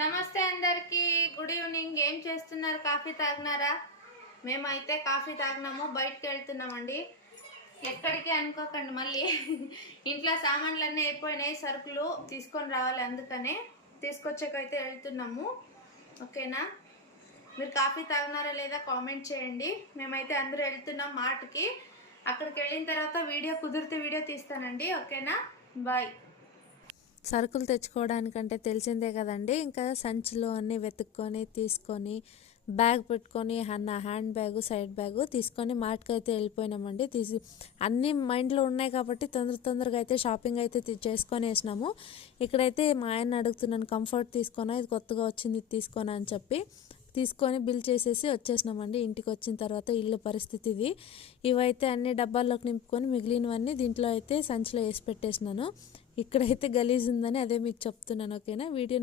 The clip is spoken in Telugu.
నమస్తే అందరికి, గుడ్ ఈవినింగ్. ఏం చేస్తున్నారు? కాఫీ తాగినారా? మేమైతే కాఫీ తాగినాము, బయటకు వెళ్తున్నామండి. ఎక్కడికి అనుకోకండి, మళ్ళీ ఇంట్లో సామాన్లన్నీ అయిపోయినాయి, సరుకులు తీసుకొని రావాలి, అందుకనే తీసుకొచ్చాకైతే వెళ్తున్నాము. ఓకేనా? మీరు కాఫీ తాగినారా లేదా కామెంట్ చేయండి. మేమైతే అందరూ వెళ్తున్నాం మార్ట్కి. అక్కడికి వెళ్ళిన తర్వాత వీడియో కుదిరితే వీడియో తీస్తానండి. ఓకేనా? బాయ్. సరుకులు తెచ్చుకోవడానికంటే తెలిసిందే కదండి, ఇంకా సంచిలో అన్నీ వెతుక్కొని తీసుకొని బ్యాగ్ పెట్టుకొని నా హ్యాండ్ బ్యాగు సైడ్ బ్యాగు తీసుకొని మార్ట్కి అయితే వెళ్ళిపోయినామండి. అన్నీ మైండ్లో ఉన్నాయి కాబట్టి తొందరగా అయితే షాపింగ్ అయితే చేసుకొని వేసినాము. ఇక్కడైతే మా ఆయన అడుగుతున్నాను, కంఫర్ట్ తీసుకొని ఇది కొత్తగా వచ్చింది తీసుకొని అని చెప్పి తీసుకొని బిల్ చేసేసి వచ్చేసినామండి. ఇంటికి వచ్చిన తర్వాత ఇల్లు పరిస్థితి ఇది. ఇవైతే అన్ని డబ్బాల్లోకి నింపుకొని మిగిలినవన్నీ దీంట్లో అయితే సంచిలో వేసి పెట్టేసినాను. ఇక్కడైతే గలీజ్ ఉందని అదే మీకు చెప్తున్నాను. ఓకేనా? వీడియో